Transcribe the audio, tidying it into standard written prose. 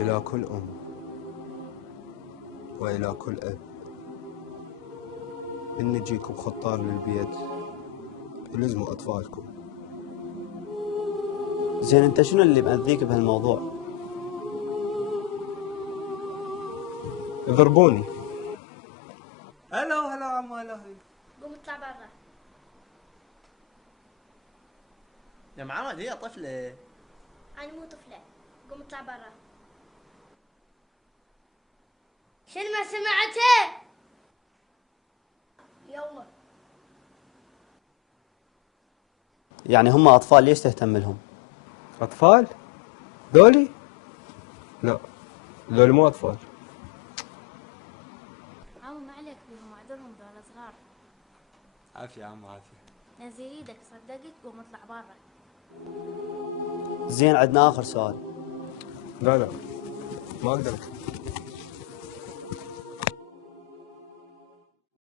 إلى كل أم وإلى كل أب، إن نجيكم خطار للبيت يلزموا أطفالكم. زين انت شنو اللي مأذيك بهالموضوع؟ يضربوني. هلا عمو، هلا. قوم اطلع برا. يا محمد هي طفلة. أنا مو طفلة، قوم اطلع برا. شنو ما سمعته؟ يلا. يعني هم أطفال ليش تهتم لهم؟ أطفال؟ ذولي؟ لا، ذولي مو أطفال. عمو ما عليك بيهم، اعذرهم ذولا صغار. عافية يا عمو، عافية. نزل ايدك صدقت، قوم اطلع برا. زين عندنا آخر سؤال. لا ما أقدر.